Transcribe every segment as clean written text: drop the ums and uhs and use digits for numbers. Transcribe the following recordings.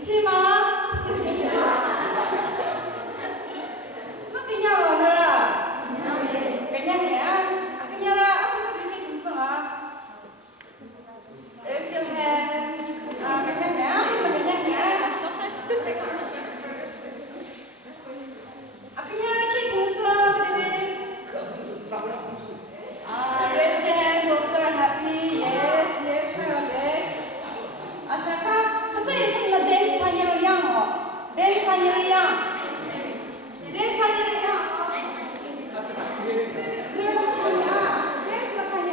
치마. 뭐 그냥 오늘아. 그냥이야. 그냥아 앞에가 이렇게 동성아. Raise your hand. 그냥이야. 그냥이야. 그냥 이렇게 동성 그들이. Raise your hand. Those are happy. Yes, yes, okay. 아샤카 갑자기ฉัน댄스 하니로양. 댄스 하니로양. 댄스 하니로양. 내가 하냐? 댄스 하냐?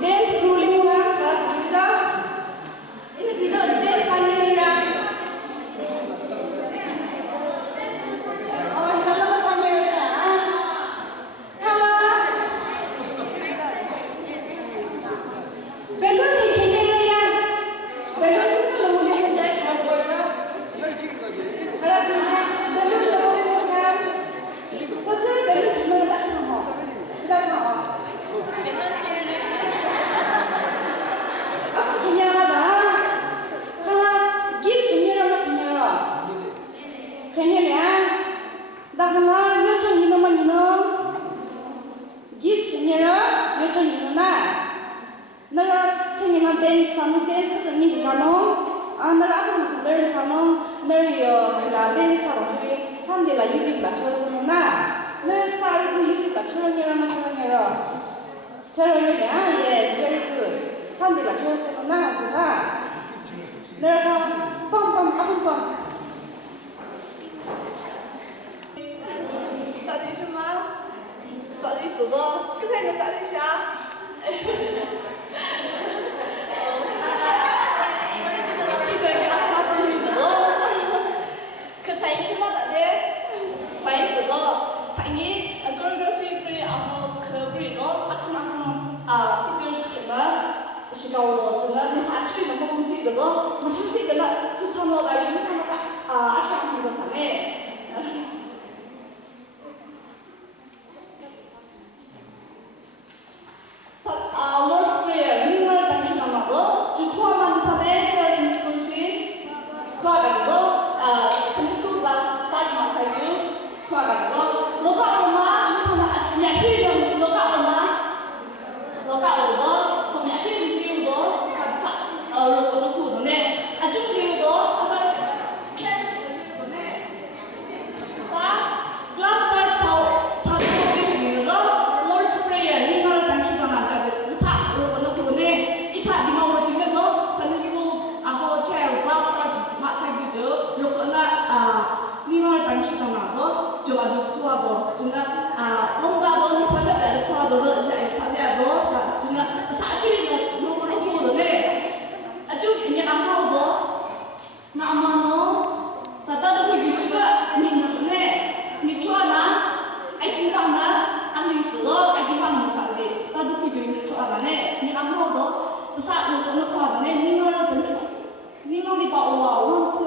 댄스 롤링만 잘 됩니다. ini tidak 댄스 하니로양. 이걸로 하니로양. 벨론이 개념이야. 벨론이 너무 잘잘 보여. 알았나? 벨론이 너무 보자. 사실 벨론이 너무 딱 넘어. 그다음 개념하다. 하나 깁 개념이야 개념아. 개념이야. 나 하나 요청 이놈만 이놈. 깁 개념아 요청 이놈아. 너라 챙이나 댄스 댄스 니 가노 너라 아무 늘 사노 너요 라 댄스 하고 산데라 유튜브 맞춰서나 늘 살고 유튜브 맞춰라면 맞춰라 저러냐 yes very good 산데라 맞춰서나 그가 너가 뻥뻥 아픔뻥炸鸡是吗？炸鸡土豆，刚才你炸鸡啥？이제 아스마스입니다. 그 사이 심하다네. 사이 저도 당연히 코리오그래피 아무 그 그리고 아스마스 티저스가 시가오로 저는 사춘이 너무 움직이거든. 무슨 시기나 수산어가 유산어가 아시아는 사네. Lord's Prayer, 민날 당기나마도 주포함한 산에 제일 중심지 그와가지고 선수도 스타트 마사유 그와가지고 너가 엄마 무슨 야채는 너가 엄마 그럼 야채는 지우고 로고도 구도네 아주 지우고 아까 클래스 스타트 사고 계시는 거 Lord's Prayer 민날 당기나마 isa di mau cinggo Sunday school hotel class mak saya gitu rukuna minor tangki kama go jo aju kuwa go jinga lomba do ni sana ja kuwa do do ja isa dia do jinga sa ju ni rukuna kuwa do ne aju ini amau do na amano tata do gisuga ni masne ni chuana ai kimpana angin sudo ai kimpana masande tadu ku ni chuana ne ni amau do saat lu kena kuat ni minor tentu minor di bawah want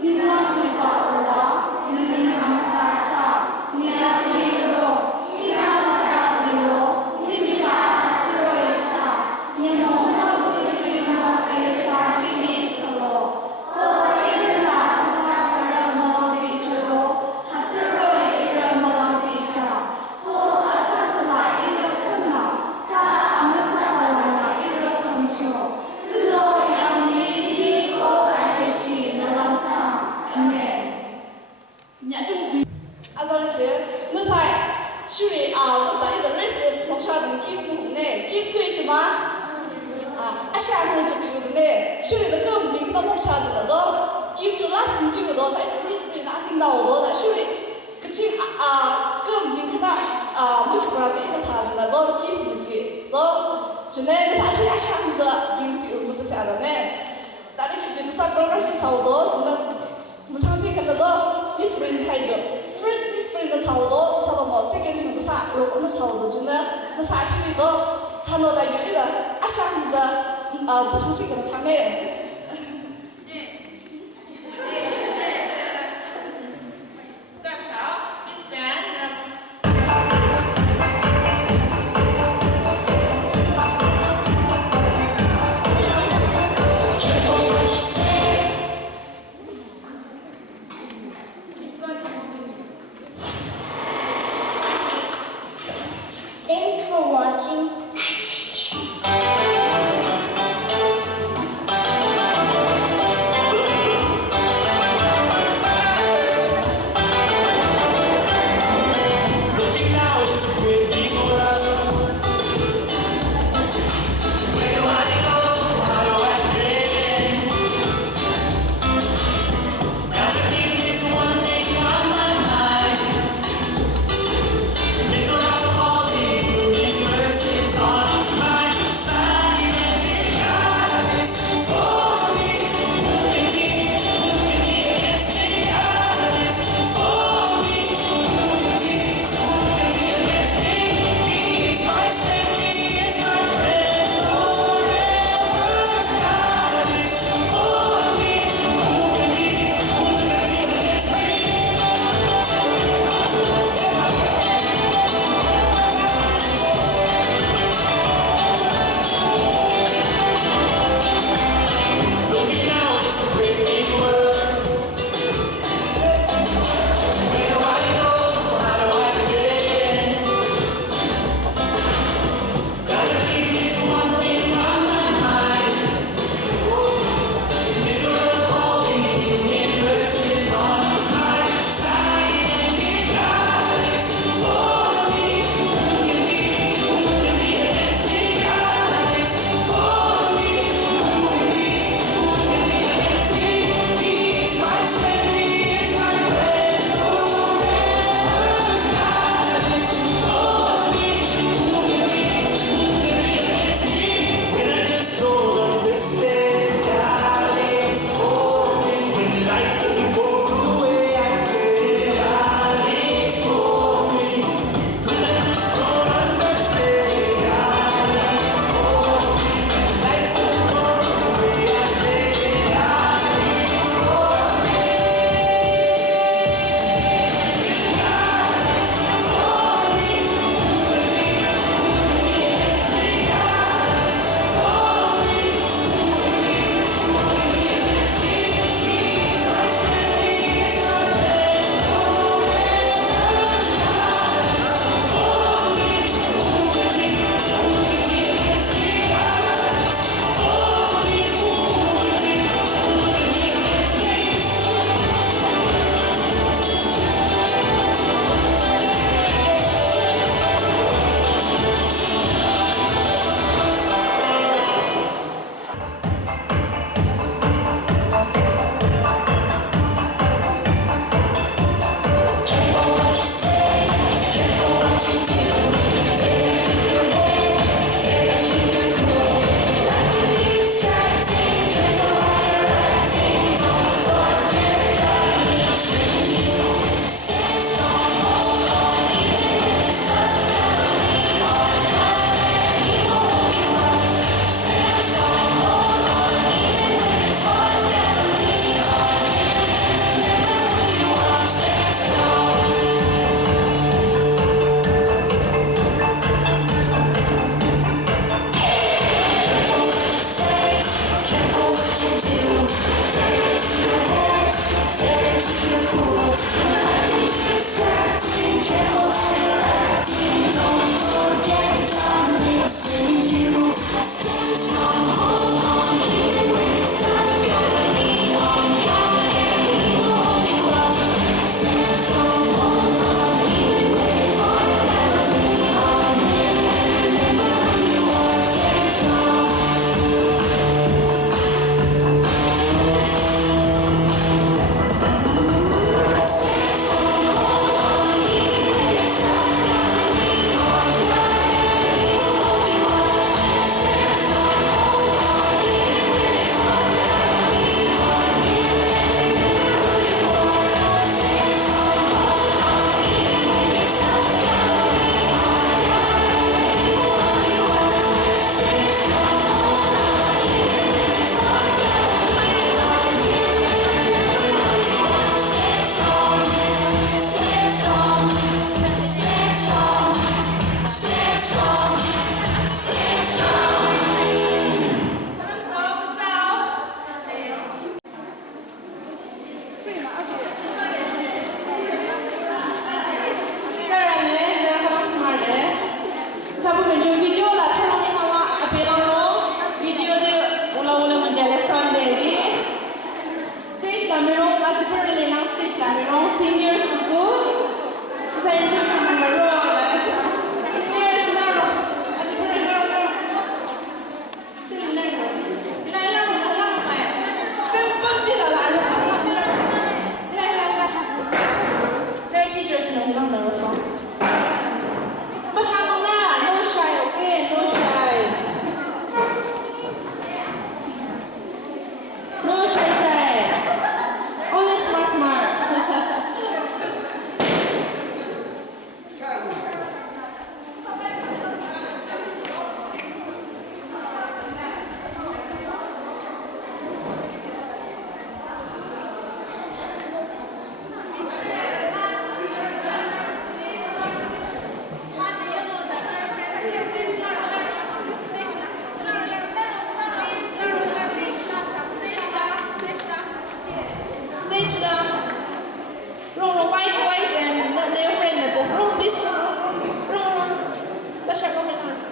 minor di bawah ni amsa ni liro ni liro ni bila seroisa ni mau aku sino erika jimi tolo ko irna ta paramo bichoro hatsuro iramo bicha ko asatla irokuna ta amatsa 슈리 무사히 the rest 목사는 기프네 기프의 시마 아시아는 지구네 슈리의 그 민가 목사들도 기프 라스 지구도 사이즈 프리스프리 나힌다고도 슈리 그치 그 민가 목표라서 이거 사람들도 기프지 또 전에 사실 아시아는 빙시 우르부터 사람네 다른 기프도 사그라피 사오도 저는 무창지 근데도 미스프리 사이죠 First display 차오도 사범어 second 층도 사 로고는 차오도 주는 그 사출이도 찬호다 유리다 아샤한다 부통치기는 상해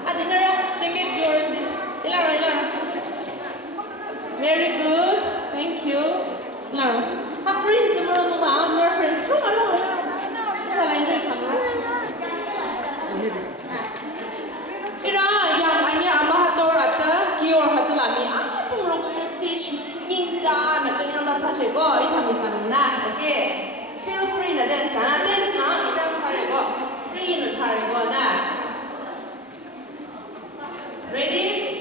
Adinara, jacket, you're in the. Ilara. Very good. Thank you. Ilara. Haprin, tomorrow, no, I'm your friends. Come on. Salai, Ira, yang anya amahator ata, kior hatalami. Pumro stage. Inda, nakayang da sa chego. Isamitan na. Okay. Feel free na dance na. Dance na. Ita charego. Free na charego na. Ready?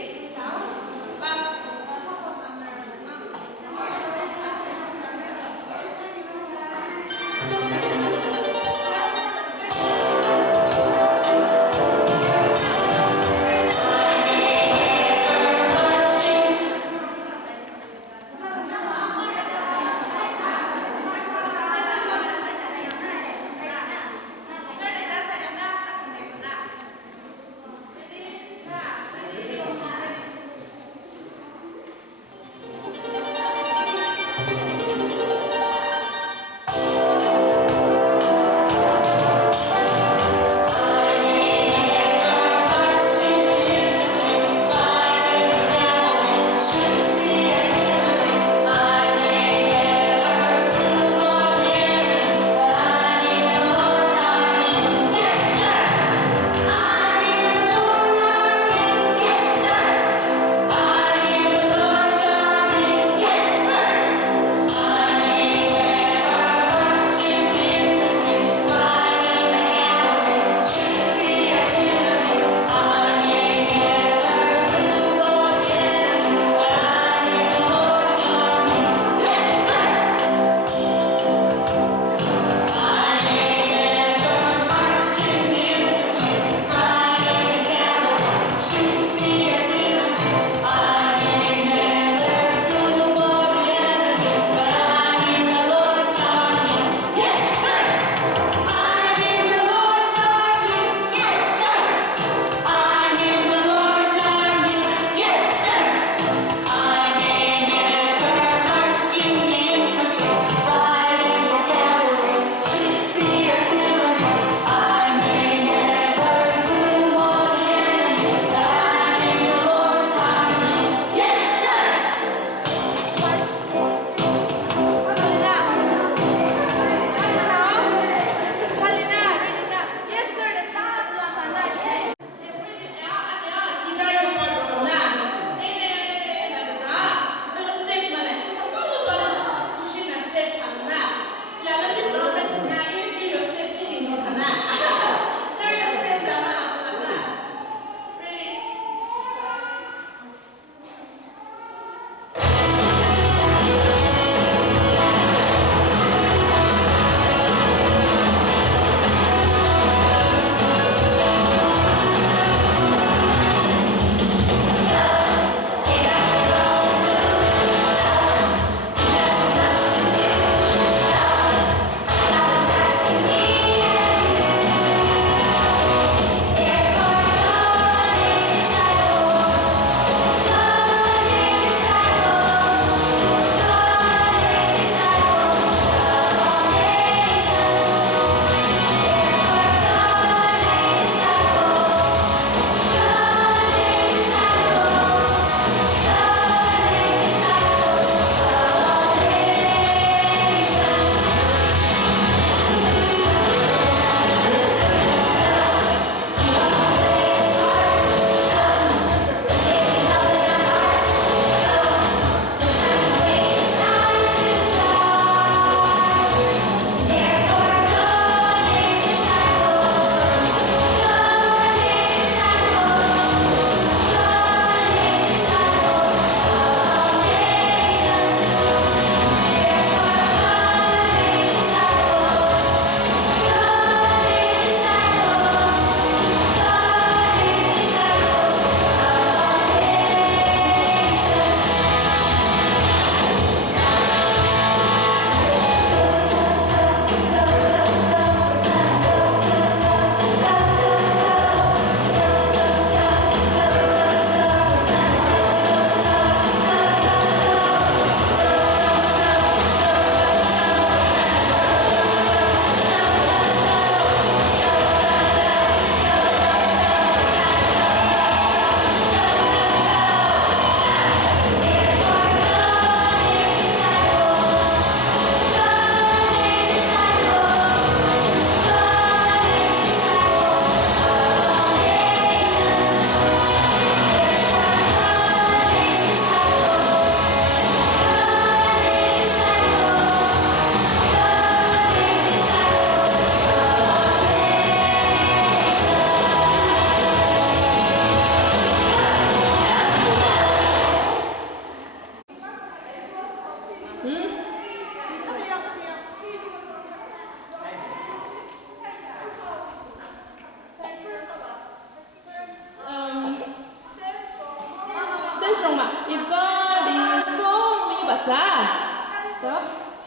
So,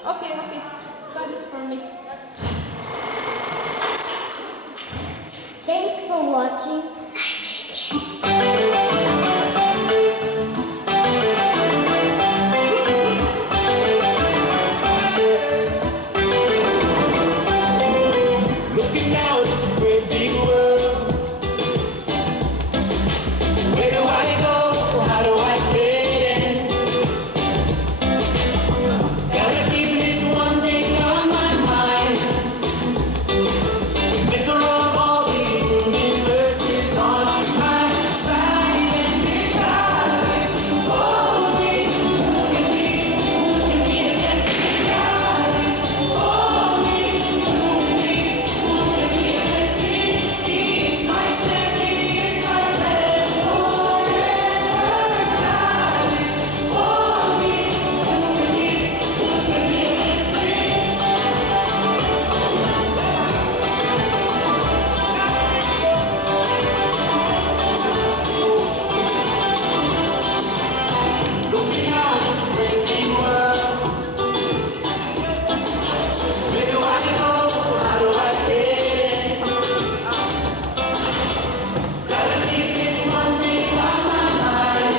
okay. Got this for me. Thanks for watching. Looking out, it's a great big world. Where do I go? How do I fit in? Gotta keep this one thing on my mind. Maker of all the universes on my side. And because for me, against the gods. For me, he's my strength, he is my friend forever. God is for me, against me. Looking out this great big world. Where do I go? How do I fit in? Gotta keep this one thing on my mind.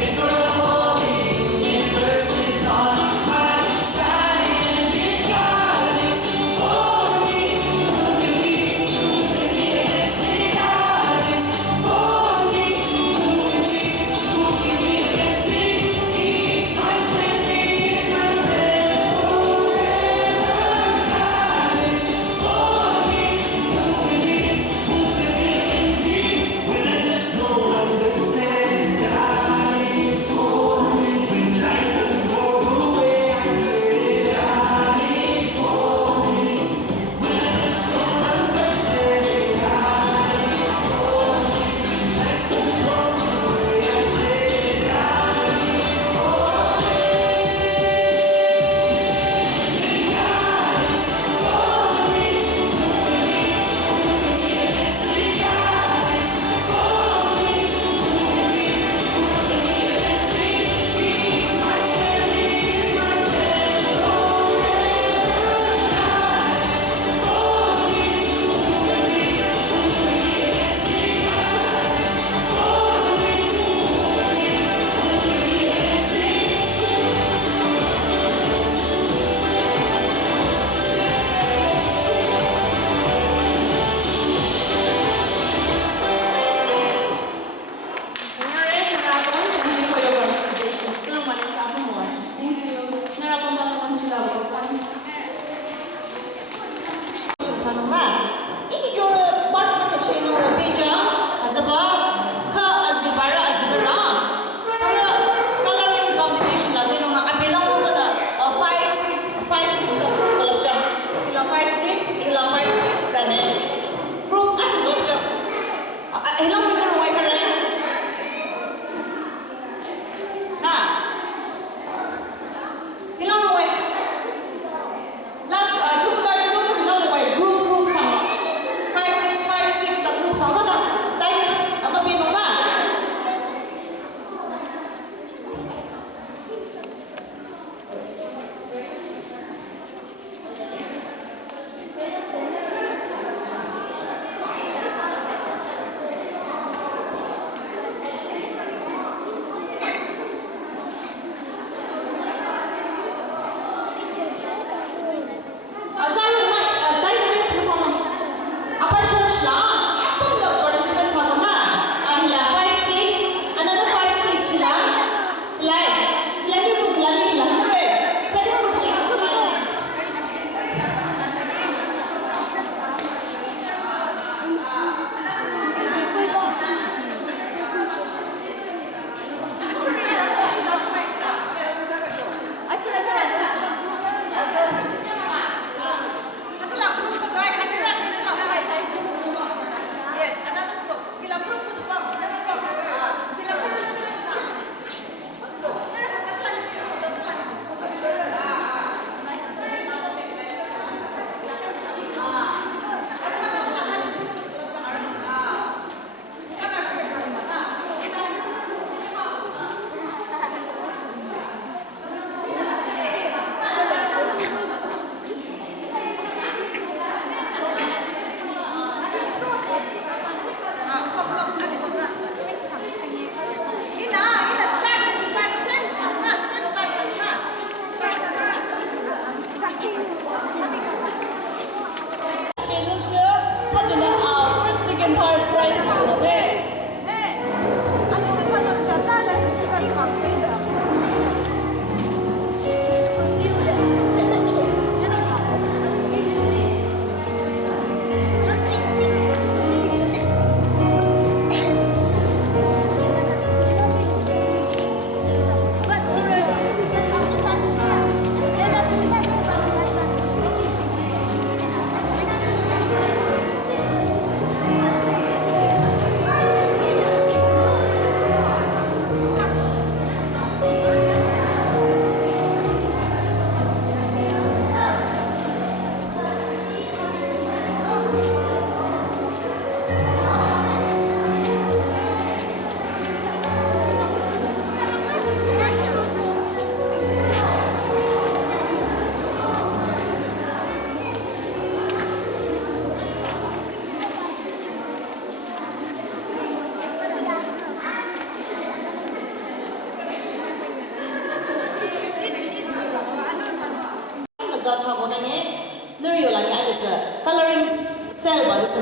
Maker of all the universes on my side. And if God is for me, against me. God is for me, against me. He's my strength, he is my friend forever. God is for me, against me. When I just don't understand, God is for me. When life doesn't go the way I planned, God is for me. When I just don't understand, God is for me. Life doesn't go the way I planned, God is for me. God is for me, against me. God is for me, against me. He's my strength, he is my friend forever. God is for me, against me. God is for me, against me. Alright, narapon, thank you for your participation. Tulong man sa akong mo. Thank you. Narapon ba naman sila ko? Tanımlar. İki göre bakmak için Arabica acaba ka azibara azibara. Sonra coloring competition lazim ona kabilang mo da 5 6 da group kalapcha. Ila 5 6 tane. Group at kalapcha. Ilang mo yung way ka rin? Na. Ilang mo way? Last group sama. 5 6 the group sama ta. Dai apa binong na?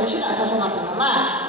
是的，才说那可能呢。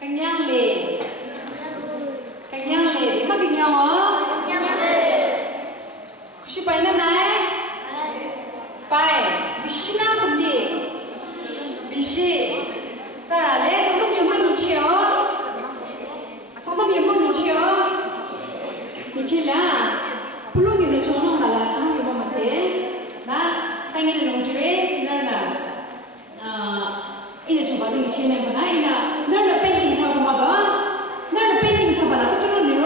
그냥 래. 그냥 래. 이마 그냥 어? 그냥 래. 혹시 빠이나 나에? 빠이. 미시나 근데. 미시. 사라래. 성도 몇만 미치요? 성도 몇만 미치요? 미치라. 불롱이는 조롱 달라. 불롱이 뭐만 돼? 나 당연히 농지에 나나. 이제 저거는 미치는 거나 이나. 너는 팬팅 사고 뭐다? 너는 팬팅 사봐라. 또 들어오니로?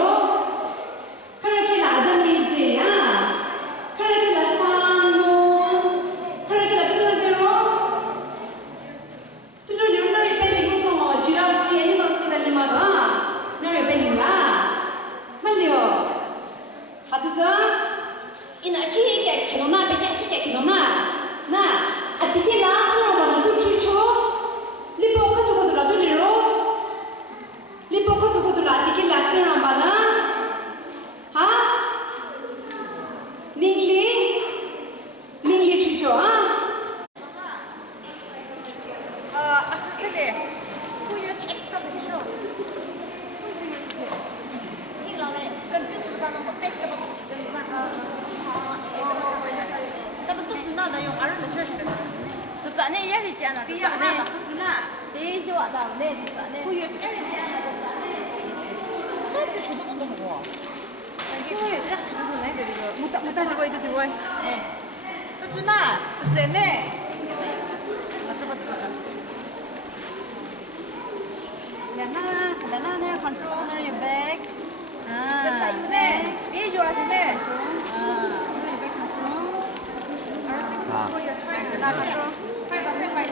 그렇게 나도 미세야. 그렇게 나 상모. 그렇게 나 들어오세요. 들어오니로 너는 팬팅 무서워. 지라우지 애니멀스 달리마다. 너는 팬팅 봐. 맞죠? 맞죠? 이나 키게 키로나 베게 키게 키로나. 나 아디게 라스로 가는 또 추초. 리포 카도 거들 라들리로 리포 카도 거들 라디게 라츠랑 바나 하 닝리 추초 아스셀레. Who use extra visual?但不知道的用儿子这是的，就咱那也是捡的，比较难的，不知道。得修啊，咱们那咱那。 Who use extra? 这不是出的更多不？ 이거에 딱 주는 거 이거. 못 들고 이거 들고. 예. 또 주나. 또 쟤네. 맞아. Lana 내가 control your back. 네. 이 좋아하시네. your back control. Our 64 years fight. 나 control. 5% fight.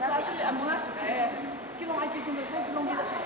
Sabe, a monástica é que não há que a gente sempre não lida com as